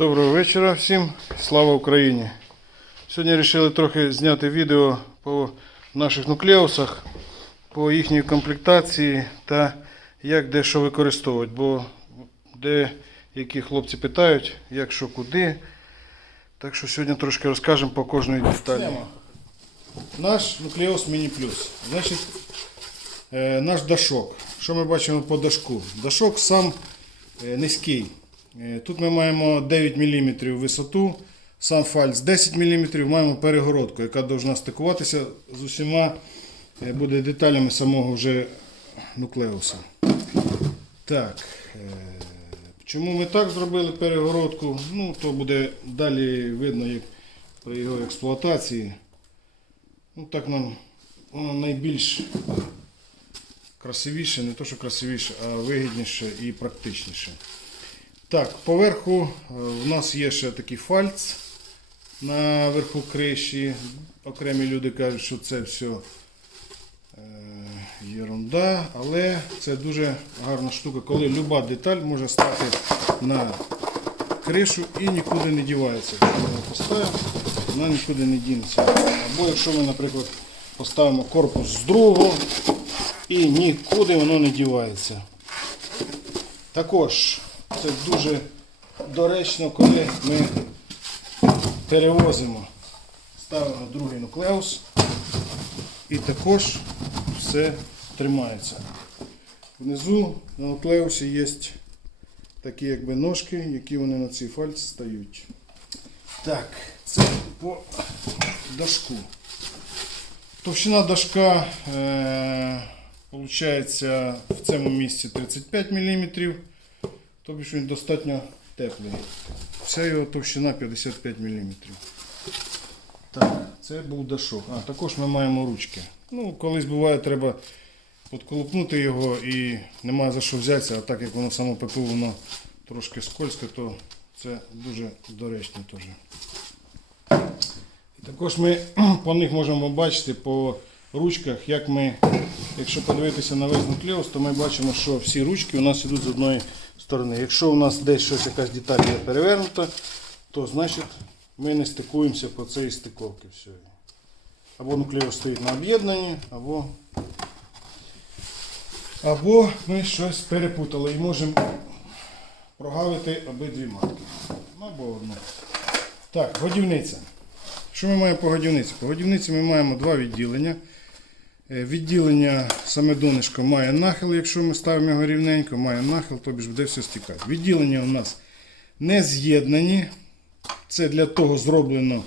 Доброго вечора всім. Слава Україні. Сьогодні вирішили трохи зняти відео по наших нуклеусах, по їхній комплектації та як де що використовувати. Бо деякі хлопці питають, як що куди. Так що сьогодні трошки розкажемо по кожній деталі. Наш нуклеус Міні Плюс. Значить, е, наш дашок. Що ми бачимо по дашку? Дашок сам е, низький. Е, Тут ми маємо 9 мм висоту, сам фальц 10 мм, маємо перегородку, яка повинна стикуватися з усіма е, буде деталями самого вже нуклеуса. Так. е, Чому ми так зробили перегородку? Ну, то буде далі видно як при його експлуатації. Ну, так нам воно найбільш красивіше, не то що красивіше, а вигідніше і практичніше. Так, поверху е, в нас є ще такий фальц на верху криші. Окремі люди кажуть, що це все е, єрунда, але це дуже гарна штука, коли люба деталь може стати на кришу і нікуди не дівається. Якщо ми поставимо, вона нікуди не дінеться. Або якщо ми, наприклад, поставимо корпус з другого і нікуди воно не дівається. Також це дуже доречно, коли ми перевозимо, ставимо другий нуклеус і також все тримається. Внизу на нуклеусі є такі якби ножки, які вони на цей фальц стають. Так, це по дашку. Товщина дашка е, получається в цьому місці 35 мм. Тобто він достатньо теплий. Вся його товщина 55 мм. Так, це був дашок. А, також ми маємо ручки. Ну, колись буває, треба подколупнути його і немає за що взятися, а так як воно само ППУ, воно трошки скользке, то це дуже доречно теж. Також ми по них можемо бачити по ручках, як ми, якщо подивитися на весь нуклеус, то ми бачимо, що всі ручки у нас йдуть з одної сторони. Якщо у нас десь щось якась деталь є перевернута, то значить ми не стикуємося по цій стиковці. всьої. Або нуклеус стоїть на об'єднанні, або, або ми щось перепутали і можемо прогавити обидві матки. Ну, Або одну. Так, годівниця. Що ми маємо по годівниці? По годівниці ми маємо два відділення. Е, Відділення саме донышко має нахил, якщо ми ставимо його рівненько, має нахил, тобі ж буде все стікати. Відділення у нас не з'єднані. Це для того зроблено,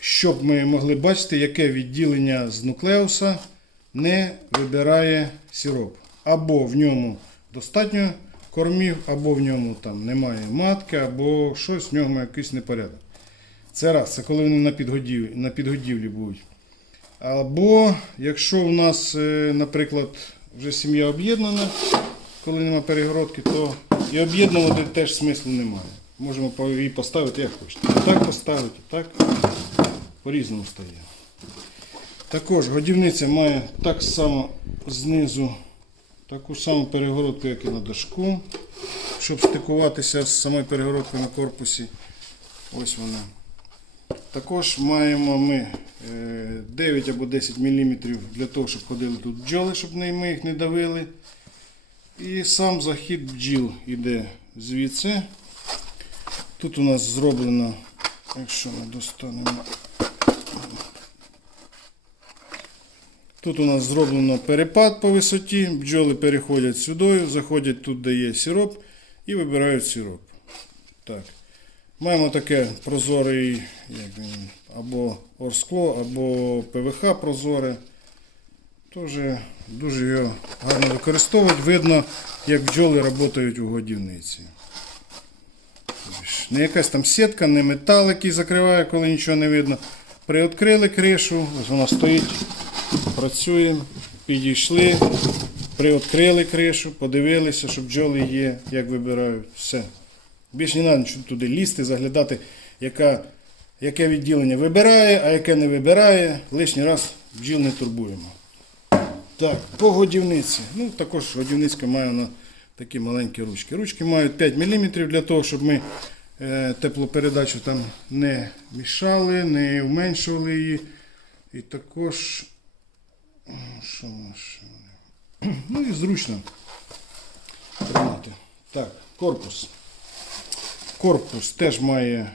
щоб ми могли бачити, яке відділення з нуклеуса не вибирає сироп. Або в ньому достатньо кормів, або в ньому там немає матки, або щось в ньому якийсь непорядок. Це раз, це коли вони на підгодівлі, на підгодівлі будуть. Або якщо у нас, е, наприклад, вже сім'я об'єднана, коли немає перегородки, то і об'єднувати теж смислу немає. Можемо її поставити як хочете. І так поставити, так по-різному стає. Також годівниця має так само знизу таку саму перегородку, як і на дашку, щоб стикуватися з самою перегородкою на корпусі. Ось вона. Також маємо ми е, 9 або 10 мм для того, щоб ходили тут бджоли, щоб ми їх не давили. І сам захід бджіл йде звідси. Тут у нас зроблено, якщо ми достанемо. Тут у нас зроблено перепад по висоті, бджоли переходять сюди, заходять тут, де є сироп, і вибирають сироп. Так. Маємо таке він, або орскло, або ПВХ прозоре. Теж дуже його гарно використовують. Видно, як бджоли працюють у годівниці. Не якась там сітка, не метал, який закриває, коли нічого не видно. Приоткрили кришу, ось вона стоїть, працюємо, підійшли, приоткрили кришу, подивилися, що бджоли є, як вибирають. Все. Більше не треба туди лізти, заглядати, яка, яке відділення вибирає, а яке не вибирає. Лишній раз бджіл не турбуємо. Так, по годівниці. Ну, також годівницька має вона такі маленькі ручки. Ручки мають 5 мм для того, щоб ми е, теплопередачу там не мішали, не вменшували її. І також. Що? Ну і зручно тримати. Так, корпус. Корпус теж має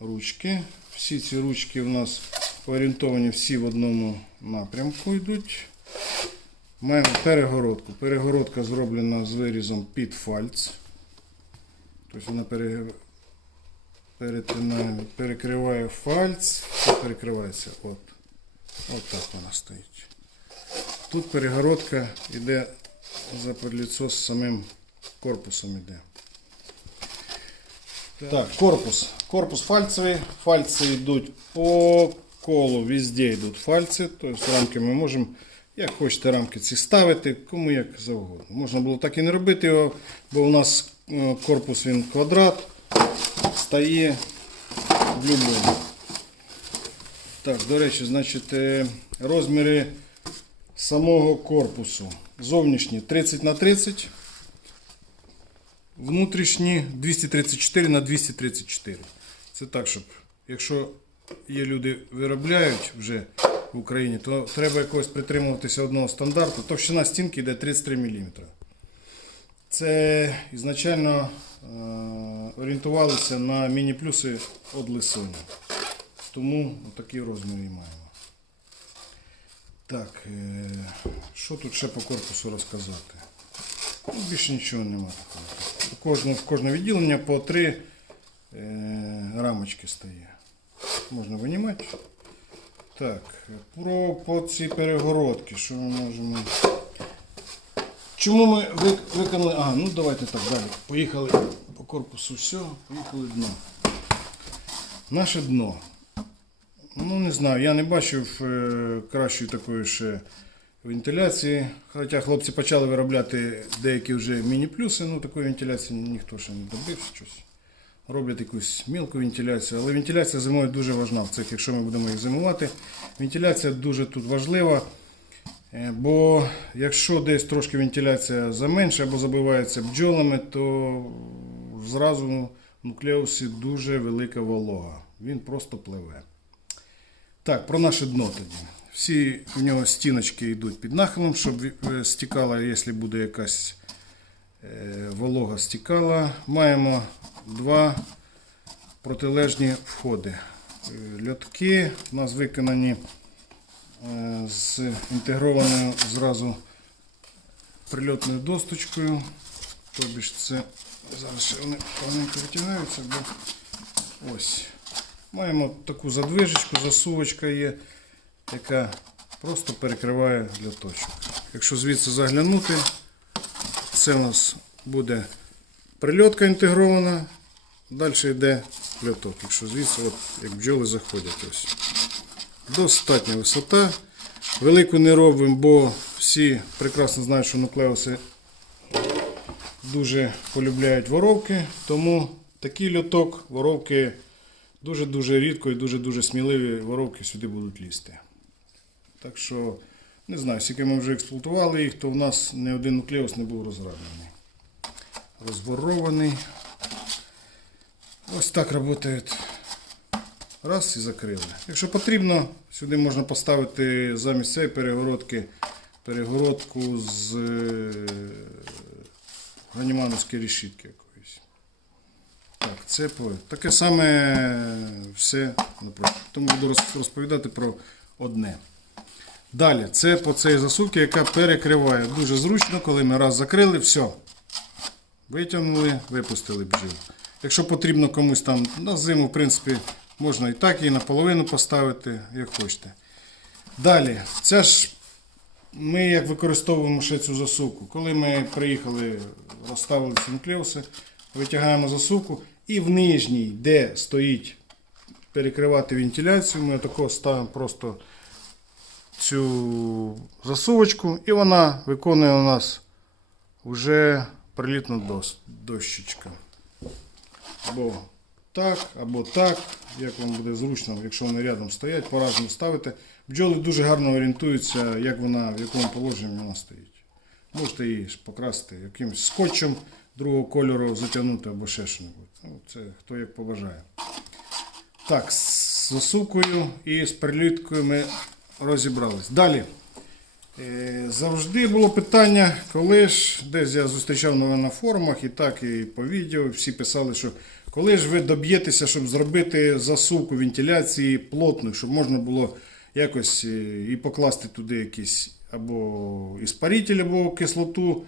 ручки. Всі ці ручки у нас орієнтовані всі в одному напрямку йдуть. Маємо перегородку. Перегородка зроблена з вирізом під фальц. Тобто вона пере... перетинає, перекриває фальц, все перекривається. От. От так вона стоїть. Тут перегородка йде за подліцо з самим корпусом йде. Так, корпус. Корпус фальцевий. Фальці йдуть по колу, везде йдуть фальці. Тобто рамки ми можемо, як хочете рамки ці ставити, кому як завгодно. Можна було так і не робити його, бо у нас е, корпус він квадрат, стає в будь-якому. Так, до речі, значить, е, розміри самого корпусу. Зовнішні 30 на 30 внутрішні 234 на 234. Це так, щоб якщо є люди виробляють вже в Україні, то треба якось притримуватися одного стандарту. Товщина стінки йде 33 мм. Це ізначально е, орієнтувалися на міні-плюси від Лисоні. Тому такі розміри і маємо. Так, е, що тут ще по корпусу розказати? Ну, більше нічого немає такого. У кожного, в кожне відділення по три е, рамочки стає. Можна винімати. Так, про по ці перегородки, що ми можемо. Чому ми виконали. А, ну давайте так далі. Поїхали по корпусу все, поїхали дно. Наше дно. Ну, не знаю, я не бачив е, кращої такої ще вентиляції. Хоча хлопці почали виробляти деякі вже міні-плюси, ну такої вентиляції ніхто ще не добився щось. Роблять якусь мілку вентиляцію, але вентиляція зимою дуже важна в цих, якщо ми будемо їх зимувати. Вентиляція дуже тут важлива. е, Бо якщо десь трошки вентиляція заменше або забивається бджолами, то зразу в нуклеусі дуже велика волога. Він просто пливе. Так, про наше дно тоді. Всі у нього стіночки йдуть під нахилом, щоб е, стікала, якщо буде якась е, волога стікала. Маємо два протилежні входи. Е, Льотки у нас виконані з інтегрованою зразу прильотною досточкою. Тобі ж це зараз ще вони повненько витягаються, бо ось. Маємо таку задвижечку, засувочка є, яка просто перекриває льоточок. Якщо звідси заглянути, це у нас буде прильотка інтегрована, далі йде льоток. Якщо звідси, от, як бджоли заходять. ось. Достатня висота. Велику не робимо, бо всі прекрасно знають, що нуклеуси дуже полюбляють воровки, тому такий льоток воровки дуже-дуже рідко і дуже-дуже сміливі воровки сюди будуть лізти. Так що, не знаю, скільки ми вже експлуатували їх, то в нас ні один нуклеус не був розграблений. Розворований. Ось так працюють. Раз і закрили. Якщо потрібно, сюди можна поставити замість цієї перегородки перегородку з е, ганімановської решітки якоїсь. Так, це таке саме все. Тому буду розповідати про одне. Далі, це по цій засувці, яка перекриває. Дуже зручно, коли ми раз закрили, все. Витягнули, випустили бджіл. Якщо потрібно комусь там на зиму, в принципі, можна і так, і наполовину поставити, як хочете. Далі, це ж ми як використовуємо ще цю засувку. Коли ми приїхали, розставили ці витягаємо засувку і в нижній, де стоїть перекривати вентиляцію, ми отако ставимо просто цю засувочку і вона виконує у нас вже прилітна дос- дощечка. Або так, або так, як вам буде зручно, якщо вони рядом стоять, по-разному ставити. Бджоли дуже гарно орієнтуються, як вона, в якому положенні вона стоїть. Можете її покрасити якимось скотчем другого кольору затягнути або ще щось. Ну, це хто як побажає. Так, з засукою і з приліткою ми розібрались. Далі. Е, Завжди було питання, коли ж, десь я зустрічав на форумах, і так, і по відео, всі писали, що коли ж ви доб'єтеся, щоб зробити засувку вентиляції плотну, щоб можна було якось е, і покласти туди якийсь або іспаритель, або кислоту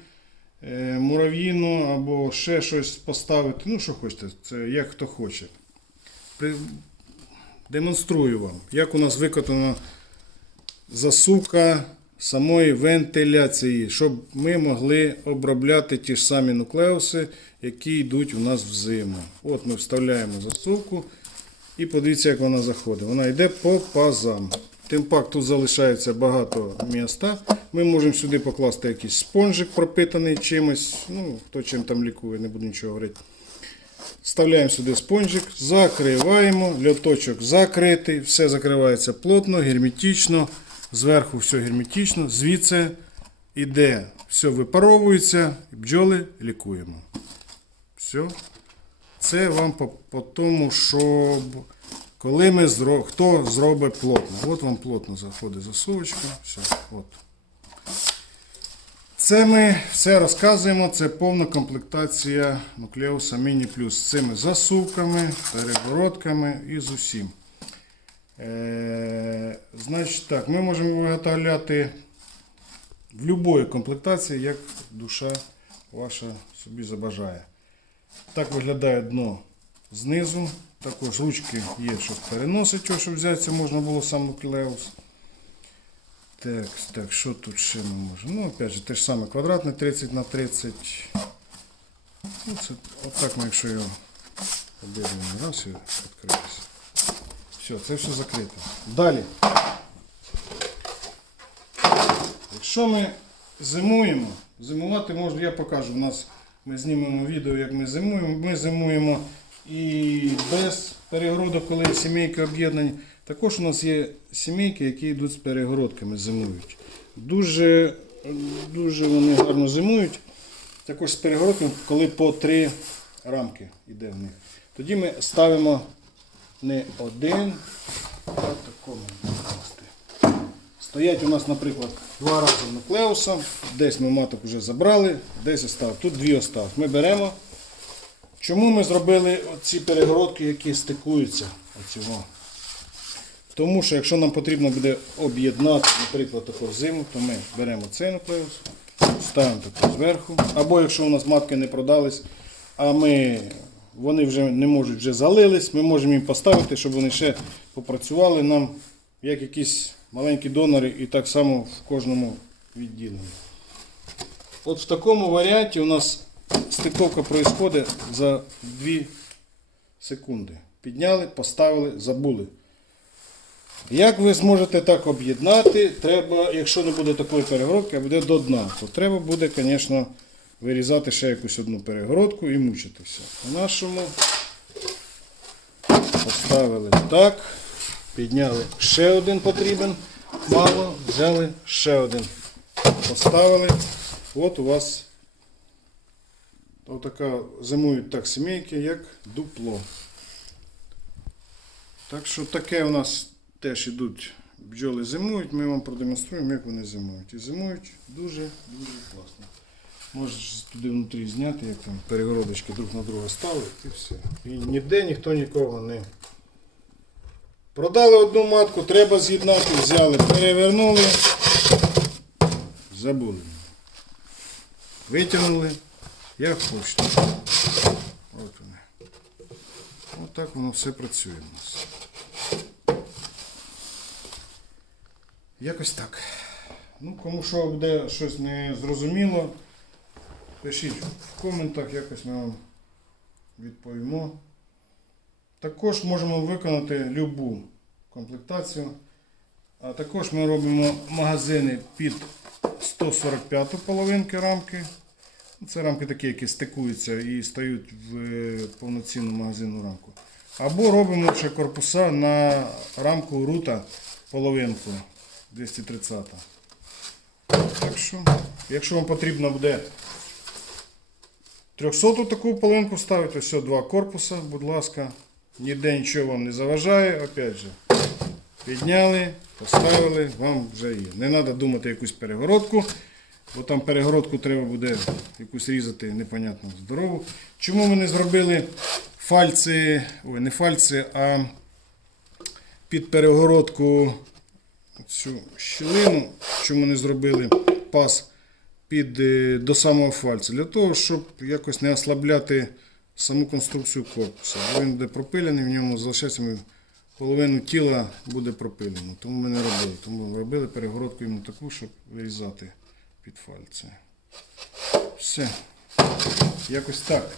е, мурав'їну, або ще щось поставити. Ну, що хочете, це як хто хоче. Демонструю вам, як у нас виконано засувка самої вентиляції, щоб ми могли обробляти ті ж самі нуклеуси, які йдуть у нас в зиму. От ми вставляємо засувку і подивіться, як вона заходить. Вона йде по пазам. Тим пак тут залишається багато міста. Ми можемо сюди покласти якийсь спонжик пропитаний чимось. Ну, хто чим там лікує, не буду нічого говорити. Вставляємо сюди спонжик, закриваємо, льоточок закритий, все закривається плотно, герметично, зверху все герметично, звідси іде, все випаровується, бджоли лікуємо. Все. Це вам по, по тому, щоб коли ми зро... хто зробить плотно. От вам плотно заходить засувочка. Все, от. Це ми все розказуємо. Це повна комплектація нуклеуса Міні Плюс з цими засувками, перегородками і з усім. Е, значить так, ми можемо виготовляти в будь-якій комплектації, як душа ваша собі забажає. Так виглядає дно знизу. Також ручки є, щоб переносити щоб взятися можна було сам нуклеус. Так, так, що тут ще ми можемо? Ну, опять же, те ж саме квадратне 30 на 30. Ну, це, отак ми, якщо його об'єднуємо раз і відкриється. Все, це все закрито. Далі. Якщо ми зимуємо, зимувати можна, я покажу. У нас ми знімемо відео, як ми зимуємо. Ми зимуємо і без перегородок, коли сімейки об'єднані. Також у нас є сімейки, які йдуть з перегородками, зимують. Дуже, дуже вони гарно зимують. Також з перегородками, коли по три рамки йде в них. Тоді ми ставимо не один, а такому класти. Стоять у нас, наприклад, два рази нуклеуса. Десь ми маток вже забрали, десь остав. Тут дві осталось. Ми беремо. Чому ми зробили ці перегородки, які стикуються? Оцього? Тому що якщо нам потрібно буде об'єднати, наприклад, таку зиму, то ми беремо цей нуклеус, ставимо таку зверху. Або якщо у нас матки не продались, а ми, вони вже не можуть вже залились, ми можемо їм поставити, щоб вони ще попрацювали нам як якісь маленькі донори і так само в кожному відділенні. От в такому варіанті у нас стиковка происходить за 2 секунди. Підняли, поставили, забули. Як ви зможете так об'єднати, треба, якщо не буде такої перегородки, а буде до дна, то треба буде, звісно, вирізати ще якусь одну перегородку і мучитися. У нашому поставили так, підняли ще один потрібен, мало, взяли ще один. Поставили. От у вас отака зимують так сімейки, як дупло. Так що таке у нас теж ідуть бджоли зимують, ми вам продемонструємо, як вони зимують. І зимують дуже-дуже класно. Можеш туди внутрі зняти, як там перегородочки друг на друга ставити і все. І ніде ніхто нікого не. Продали одну матку, треба з'єднати, взяли, перевернули, забули. Витягнули, як хочете. От вони. От так воно все працює у нас. Якось так. Ну, кому що буде щось не зрозуміло, пишіть в коментах, якось ми вам відповімо. Також можемо виконати любу комплектацію. А також ми робимо магазини під 145 половинки рамки. Це рамки такі, які стикуються і стають в е, повноцінну магазинну рамку. Або робимо ще корпуса на рамку рута половинку 230. Так що, якщо вам потрібно буде 300 таку полинку ставите, все, два корпуса, будь ласка. Ніде нічого вам не заважає. Опять же, підняли, поставили, вам вже є. Не треба думати якусь перегородку, бо там перегородку треба буде якусь різати непонятно здорову. Чому ми не зробили фальці, ой, не фальці, а під перегородку цю щілину, чому не зробили пас під, е, до самого фальця? Для того, щоб якось не ослабляти саму конструкцію корпуса. Він буде пропилений, в ньому залишається половину тіла буде пропилено. Тому ми не робили. Тому робили перегородку йому таку, щоб вирізати під фальце. Все. Якось так.